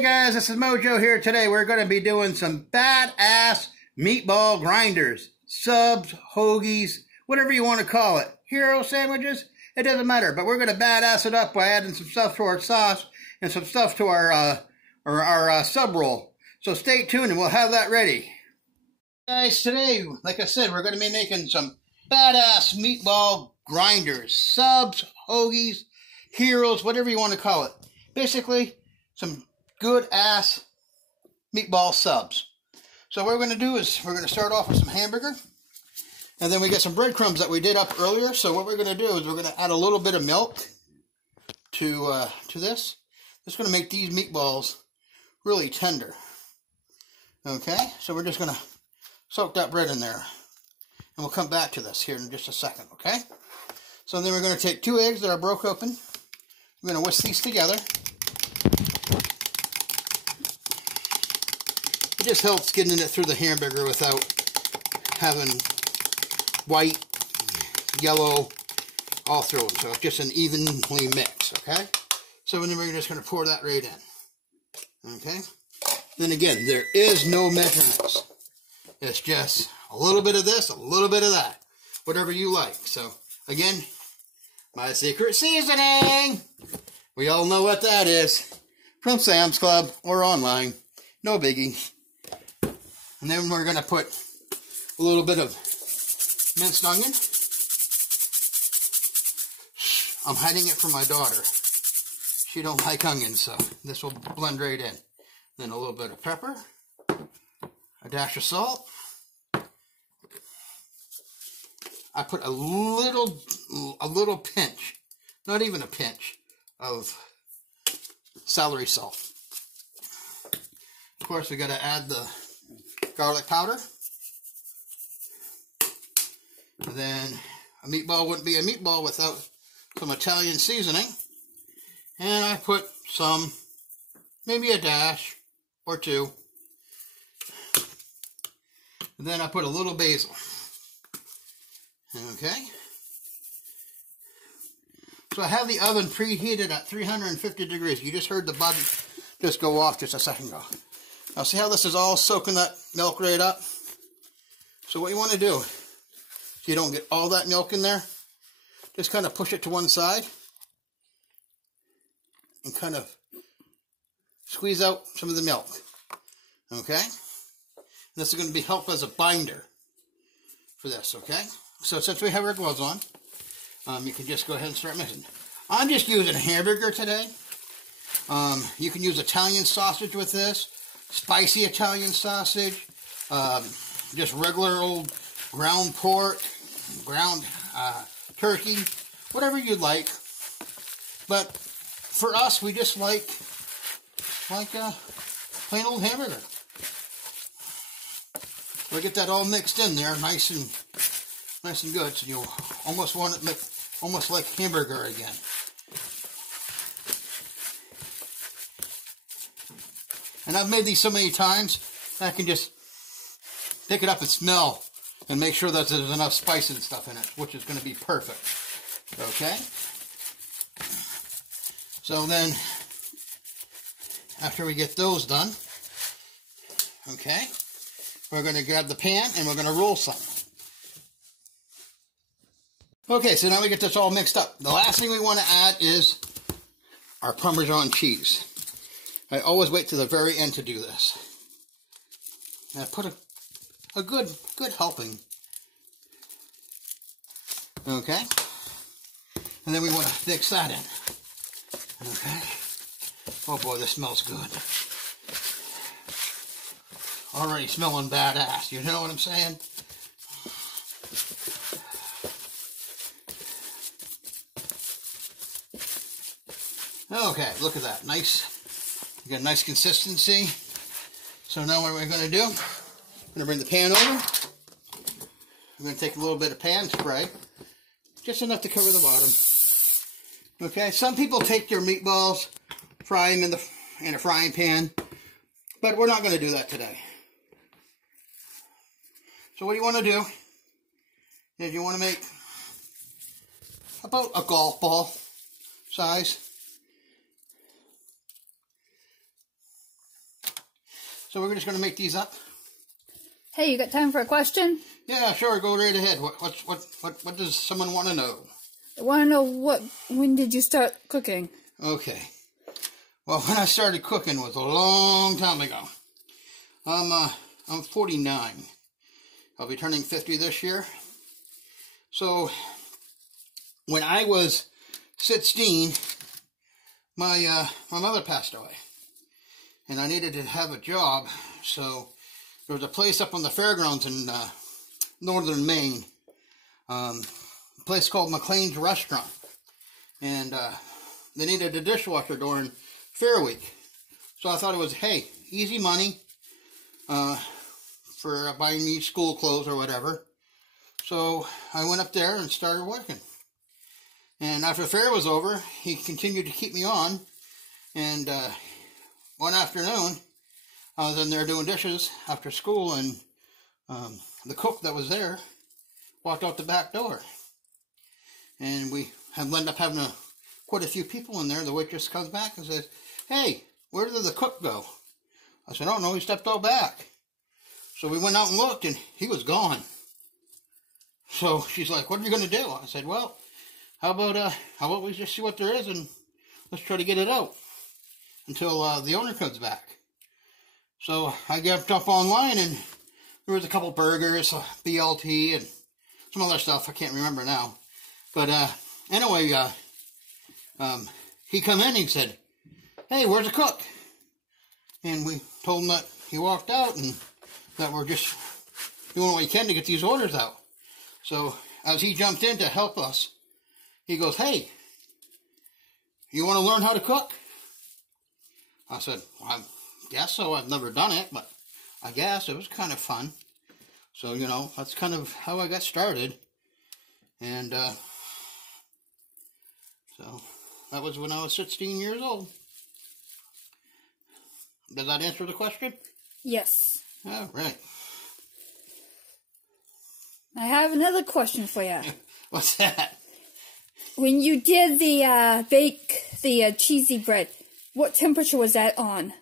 Hey guys, this is Mojo here. Today we're going to be doing some badass meatball grinders, subs, hoagies, whatever you want to call it. Hero sandwiches, it doesn't matter. But we're going to badass it up by adding some stuff to our sauce and some stuff to our sub roll. So stay tuned and we'll have that ready. Guys, today, like I said, we're going to be making some badass meatball grinders, subs, hoagies, heroes, whatever you want to call it. Basically, some good ass meatball subs. So what we're going to do is we're going to start off with some hamburger, and then we get some breadcrumbs that we did up earlier. So what we're going to do is we're going to add a little bit of milk to this. It's going to make these meatballs really tender. Okay, so we're just going to soak that bread in there, and we'll come back to this here in just a second. Okay, so then we're going to take 2 eggs that are broke open. We're going to whisk these together. It just helps getting it through the hamburger without having white, yellow, all through it. So it's just an evenly mix, okay? So then we're just going to pour that right in, okay? Then again, there is no measurements. It's just a little bit of this, a little bit of that, whatever you like. So again, my secret seasoning. We all know what that is from Sam's Club or online. No biggie. And then we're going to put a little bit of minced onion. I'm hiding it from my daughter. She don't like onions, so this will blend right in. Then a little bit of pepper, a dash of salt. I put a little pinch, not even a pinch, of celery salt. Of course, we got to add the garlic powder. And then a meatball wouldn't be a meatball without some Italian seasoning. And I put some, maybe a dash or two. And then I put a little basil. Okay. So I have the oven preheated at 350 degrees. You just heard the button just go off just a second ago. Now see how this is all soaking that milk right up? So what you want to do, so you don't get all that milk in there, just kind of push it to one side and kind of squeeze out some of the milk. Okay? This is going to be help as a binder for this, okay? So since we have our gloves on, you can just go ahead and start mixing. I'm just using hamburger today. You can use Italian sausage with this, spicy Italian sausage, just regular old ground pork, ground turkey, whatever you'd like. But for us, we just like plain old hamburger. We'll get that all mixed in there, nice and good, so you'll almost want it almost like hamburger again. And I've made these so many times, I can just pick it up and smell and make sure that there's enough spice and stuff in it, which is going to be perfect. Okay? So then, after we get those done, okay, we're going to grab the pan and we're going to roll some. Okay, so now we get this all mixed up. The last thing we want to add is our Parmesan cheese. I always wait to the very end to do this. And I put a good helping. Okay? And then we want to mix that in. Okay? Oh boy, this smells good. Already smelling badass, you know what I'm saying? Okay, look at that. Nice. You got a nice consistency. So now what we're going to do, I'm going to bring the pan over. I'm going to take a little bit of pan spray, just enough to cover the bottom. Okay, some people take their meatballs, fry them in a frying pan, but we're not going to do that today. So what you want to do is you want to make about a golf ball size. So we're just going to make these up. Hey, you got time for a question? Yeah, sure. Go right ahead. What does someone want to know? I want to know when did you start cooking? Okay. Well, when I started cooking was a long time ago. I'm 49. I'll be turning 50 this year. So when I was 16, my mother passed away, and I needed to have a job. So there was a place up on the fairgrounds in northern Maine, a place called McLean's Restaurant, and they needed a dishwasher during Fair Week. So I thought it was, hey, easy money for buying me school clothes or whatever. So I went up there and started working. And after the fair was over, he continued to keep me on. And one afternoon, I was in there doing dishes after school, and the cook that was there walked out the back door. And we ended up having quite a few people in there. The waitress comes back and says, "Hey, where did the cook go?" I said, "Oh, no, he stepped out back." So we went out and looked, and he was gone. So she's like, "What are you going to do?" I said, "Well, how about we just see what there is, and let's try to get it out until the owner comes back." So I got up online, and there was a couple burgers, BLT, and some other stuff. I can't remember now. But anyway, he come in and he said, "Hey, where's the cook?" And we told him that he walked out and that we're just doing what we can to get these orders out. So as he jumped in to help us, he goes, "Hey, you want to learn how to cook?" I said, "Well, I guess so. I've never done it, but I guess it was kind of fun." So, you know, that's kind of how I got started. And so that was when I was 16 years old. Does that answer the question? Yes. All right. I have another question for you. What's that? When you did the bake the cheesy bread, what temperature was that on?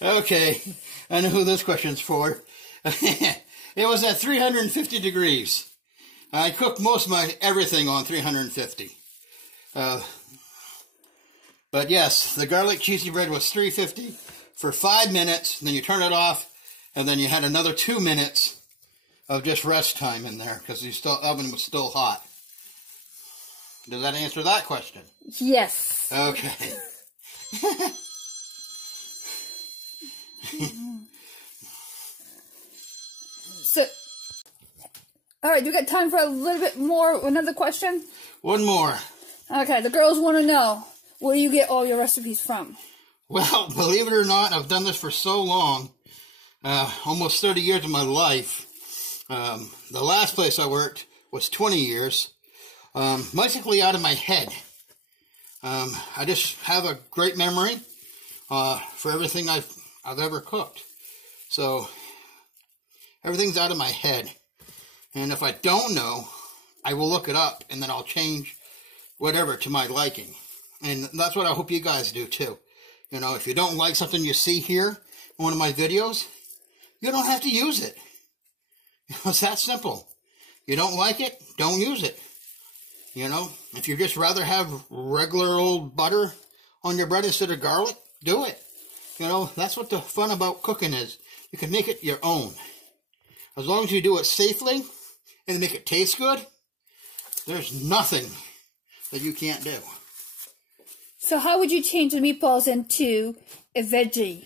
Okay, I know who this question's for. It was at 350 degrees. I cook most of my everything on 350. But yes, the garlic cheesy bread was 350 for 5 minutes, and then you turn it off, and then you had another 2 minutes of just rest time in there because the oven was still hot. Does that answer that question? Yes. Okay. So, all right, do we got time for a little bit more, another question? One more. Okay, the girls want to know, where do you get all your recipes from? Well, believe it or not, I've done this for so long, almost 30 years of my life. The last place I worked was 20 years, basically out of my head. I just have a great memory for everything I've ever cooked. So everything's out of my head. And if I don't know, I will look it up, and then I'll change whatever to my liking. And that's what I hope you guys do too. You know, if you don't like something you see here in one of my videos, you don't have to use it. It's that simple. You don't like it, don't use it. You know, if you just rather have regular old butter on your bread instead of garlic, do it. You know, that's what the fun about cooking is. You can make it your own. As long as you do it safely and make it taste good, there's nothing that you can't do. So how would you change the meatballs into a vegetarian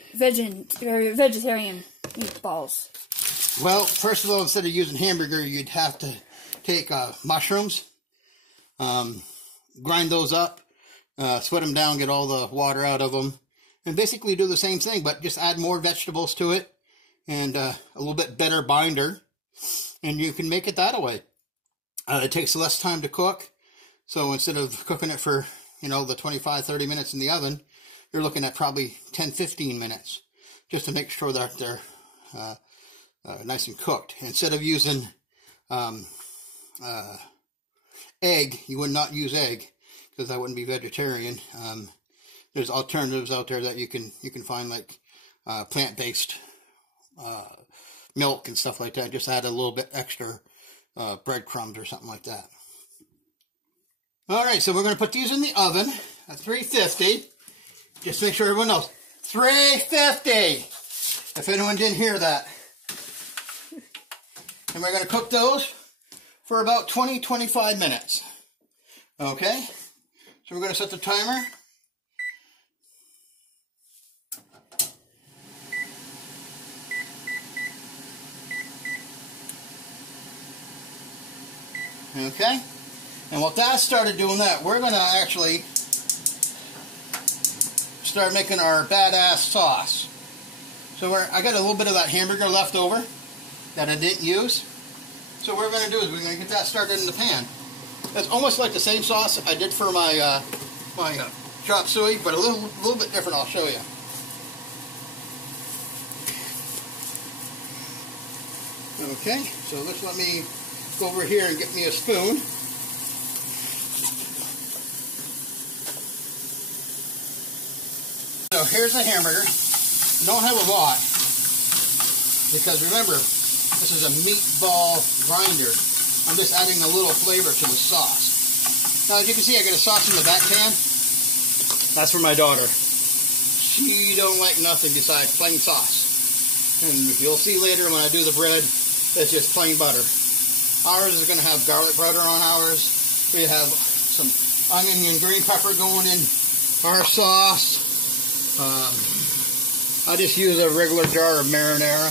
meatballs? Well, first of all, instead of using hamburger, you'd have to take mushrooms, grind those up, sweat them down, get all the water out of them, and basically do the same thing, but just add more vegetables to it and a little bit better binder, and you can make it that way. It takes less time to cook, so instead of cooking it for, you know, the 25-30 minutes in the oven, you're looking at probably 10-15 minutes just to make sure that they're nice and cooked. Instead of using egg, you would not use egg because that wouldn't be vegetarian. There's alternatives out there that you can find, like plant-based milk and stuff like that. Just add a little bit extra breadcrumbs or something like that. All right, so we're going to put these in the oven at 350. Just make sure everyone knows. 350! If anyone didn't hear that. And we're going to cook those for about 20-25 minutes. Okay? So we're going to set the timer. Okay? And while Dad started doing that, we're going to actually start making our badass sauce. So I got a little bit of that hamburger left over that I didn't use. So what we're going to do is we're going to get that started in the pan. It's almost like the same sauce I did for my chop suey, but a little bit different. I'll show you. Okay, so let me go over here and get me a spoon. So here's the hamburger. You don't have a lot, because remember, this is a meatball grinder. I'm just adding a little flavor to the sauce. Now, as you can see, I got a sauce in the back pan. That's for my daughter. She don't like nothing besides plain sauce. And you'll see later when I do the bread, it's just plain butter. Ours is going to have garlic butter on ours. We have some onion and green pepper going in our sauce. I just use a regular jar of marinara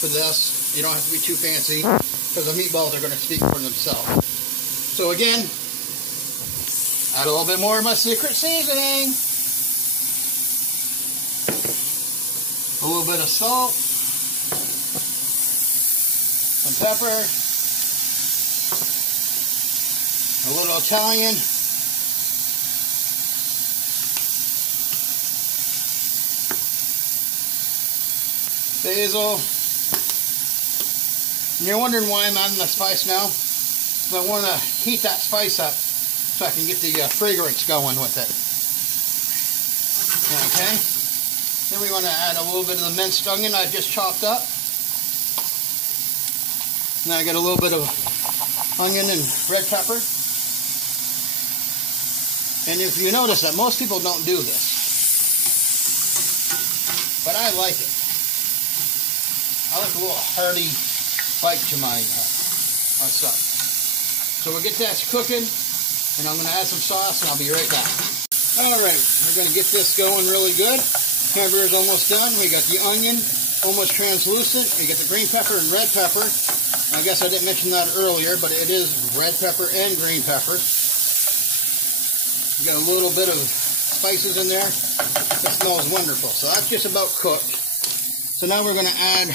for this. You don't have to be too fancy, because the meatballs are going to speak for themselves. So again, add a little bit more of my secret seasoning. A little bit of salt. Some pepper. A little Italian. Basil. And you're wondering why I'm adding the spice now? I want to heat that spice up so I can get the fragrance going with it. Okay. Then we want to add a little bit of the minced onion I just chopped up. Now I got a little bit of onion and red pepper. And if you notice that most people don't do this, but I like it. I like a little hearty bite to my stuff. So we'll get that cooking, and I'm going to add some sauce, and I'll be right back. Alright, we're going to get this going really good. Hamburger's almost done. We got the onion almost translucent. We got the green pepper and red pepper. I guess I didn't mention that earlier, but it is red pepper and green pepper. We got a little bit of spices in there. It smells wonderful. So that's just about cooked. So now we're going to add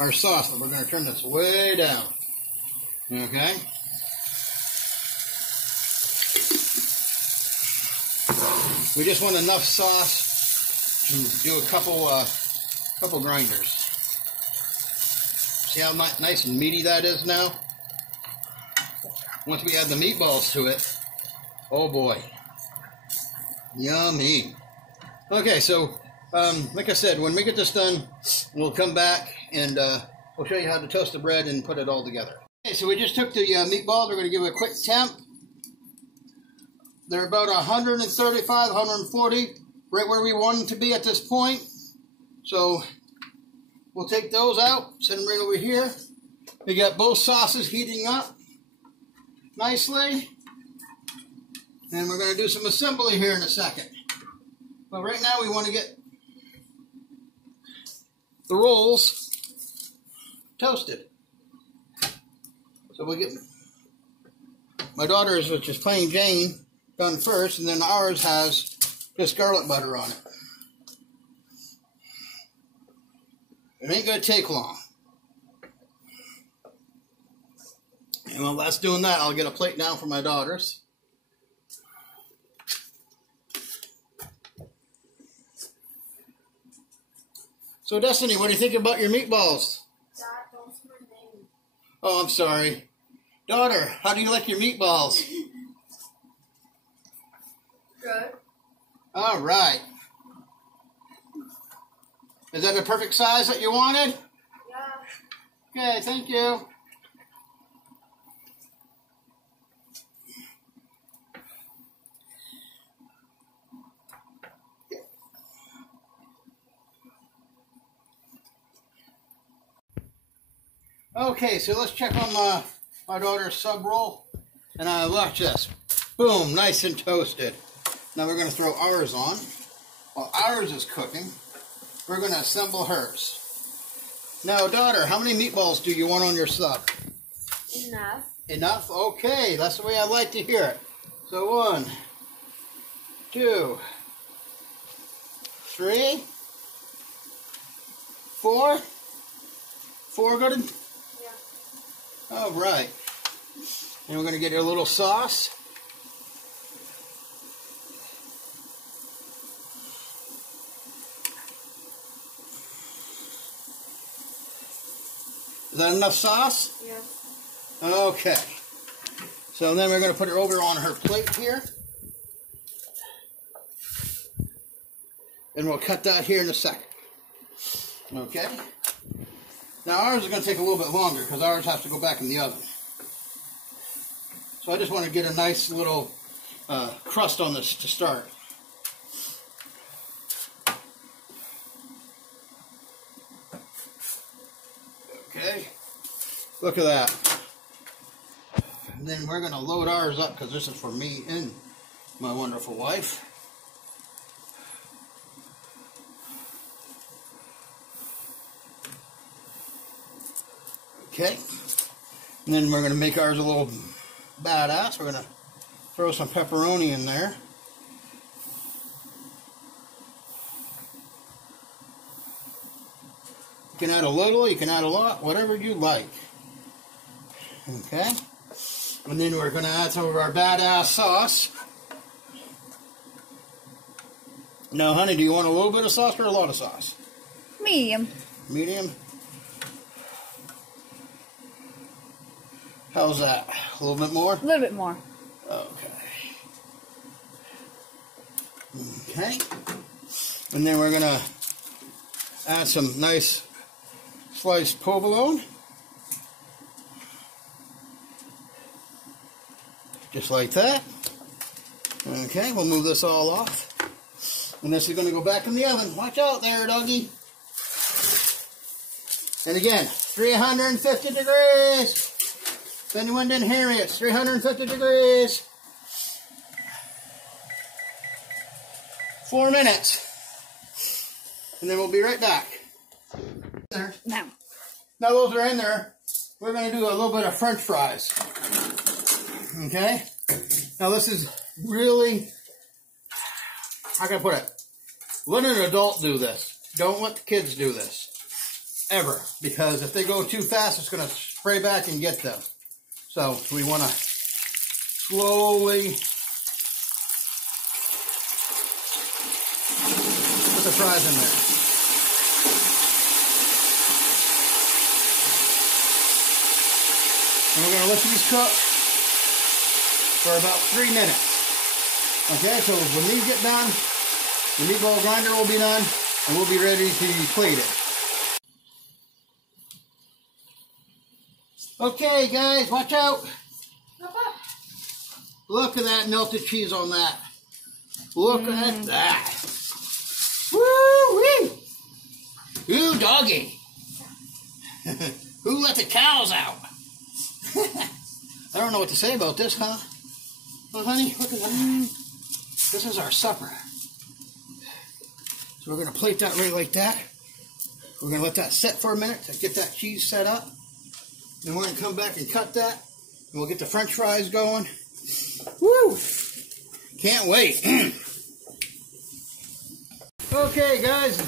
our sauce, but we're going to turn this way down. Okay? We just want enough sauce to do a couple grinders. See how nice and meaty that is now? Once we add the meatballs to it, oh boy. Yummy. Okay, so like I said, when we get this done, we'll come back and we'll show you how to toast the bread and put it all together. Okay, so we just took the meatballs. We're going to give it a quick temp. They're about 135, 140, right where we want them to be at this point. So we'll take those out, set them right over here. We got both sauces heating up nicely. And we're going to do some assembly here in a second. But right now we want to get the rolls toasted. So we'll get my daughter's, which is plain Jane, done first, and then ours has just garlic butter on it. It ain't going to take long. And while that's doing that, I'll get a plate down for my daughters. So, Destiny, what do you think about your meatballs? Dad, don't say my name. Oh, I'm sorry. Daughter, how do you like your meatballs? Good. All right. Is that the perfect size that you wanted? Yeah. Okay, thank you. Okay, so let's check on my daughter's sub roll. And watch this. Boom, nice and toasted. Now we're going to throw ours on. While ours is cooking, we're going to assemble hers. Now, daughter, how many meatballs do you want on your sub? Enough. Enough? Okay, that's the way I like to hear it. So 1, 2, 3, 4. 4 good? Yeah. All right. And we're going to get a little sauce. Is that enough sauce? Yes. Okay. So then we're going to put it over on her plate here. And we'll cut that here in a second. Okay. Now ours is going to take a little bit longer because ours has to go back in the oven. So I just want to get a nice little crust on this to start. Okay, look at that. And then we're going to load ours up because this is for me and my wonderful wife. Okay, and then we're going to make ours a little badass. We're going to throw some pepperoni in there. You can add a little, you can add a lot, whatever you like. Okay, and then we're going to add some of our badass sauce. Now, honey, do you want a little bit of sauce or a lot of sauce? Medium. Medium? How's that? A little bit more? A little bit more. Okay. Okay. And then we're going to add some nice sliced provolone. Just like that. Okay, we'll move this all off. And this is going to go back in the oven. Watch out there, doggy. And again, 350 degrees. If anyone didn't hear me, it's 350 degrees. 4 minutes. And then we'll be right back. Now. Now those are in there. We're going to do a little bit of French fries. Okay? Now this is really, how can I put it? Let an adult do this. Don't let the kids do this. Ever. Because if they go too fast, it's going to spray back and get them. So we want to slowly put the fries in there. And we're going to let these cook for about 3 minutes. Okay, so when these get done, the meatball grinder will be done, and we'll be ready to plate it. Okay, guys, watch out. Look at that melted cheese on that. Look at that. Woo-wee! Ooh, doggy. Who let the cows out? I don't know what to say about this, huh? Well, honey, look at that. This is our supper. So we're going to plate that right like that. We're going to let that set for a minute to get that cheese set up. Then we're going to come back and cut that. And we'll get the French fries going. Woo! Can't wait. Okay, guys.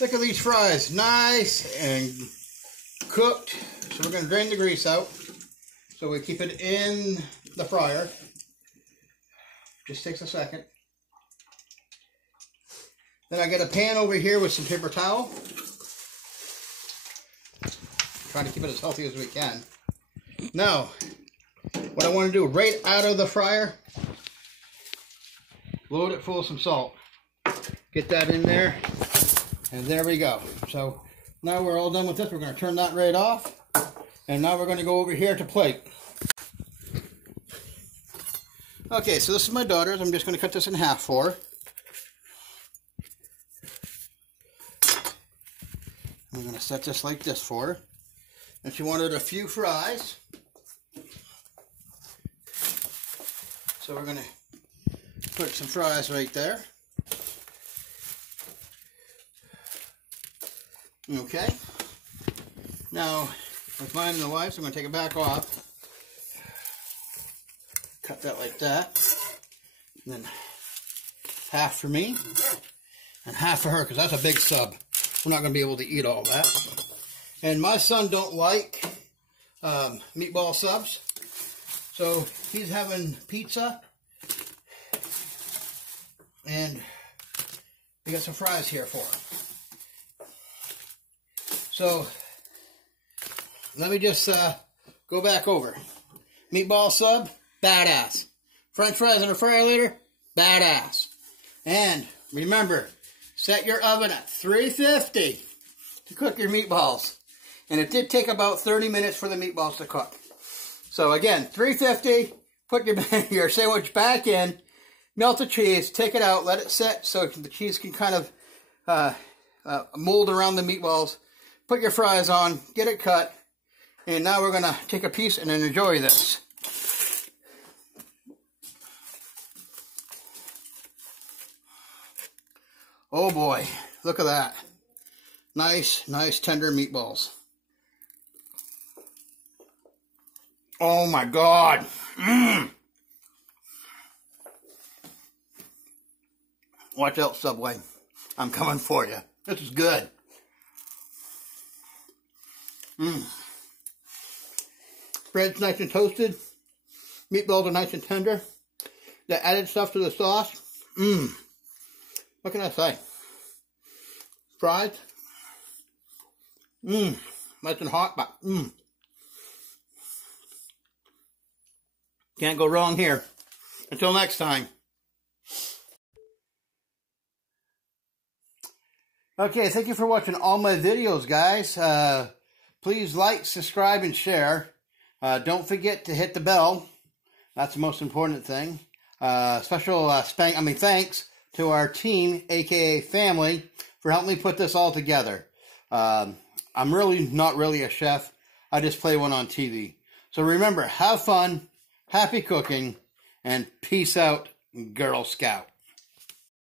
Look at these fries. Nice and cooked. So we're going to drain the grease out. So we keep it in the fryer. Just takes a second. Then I got a pan over here with some paper towel. Trying to keep it as healthy as we can. Now, what I want to do right out of the fryer, load it full of some salt. Get that in there. And there we go. So now we're all done with this. We're going to turn that right off. And now we're going to go over here to plate. Okay, so this is my daughter's. I'm just going to cut this in half for her. I'm going to set this like this for her. And she wanted a few fries. So we're going to put some fries right there. Okay. Now, with mine and the wife's, I'm going to take it back off. Cut that like that. And then half for me and half for her, because that's a big sub. We're not going to be able to eat all that. And my son don't like meatball subs. So he's having pizza. And we got some fries here for him. So let me just go back over. Meatball sub, badass. French fries in a fryer later, badass. And remember, set your oven at 350 to cook your meatballs. And it did take about 30 minutes for the meatballs to cook. So again, 350, put your sandwich back in, melt the cheese, take it out, let it set so the cheese can kind of mold around the meatballs. Put your fries on, get it cut, and now we're going to take a piece and enjoy this. Oh boy, look at that. Nice, nice tender meatballs. Oh my God. Watch out, Subway. I'm coming for you. This is good. Bread's nice and toasted. Meatballs are nice and tender. The added stuff to the sauce. What can I say? Fries. Nice and hot, but can't go wrong here. Until next time. Okay, thank you for watching all my videos, guys. Please like, subscribe, and share. Don't forget to hit the bell. That's the most important thing. Special thanks to our team, aka family, for helping me put this all together. I'm really not really a chef. I just play one on TV. So remember, have fun, happy cooking, and peace out, Girl Scout.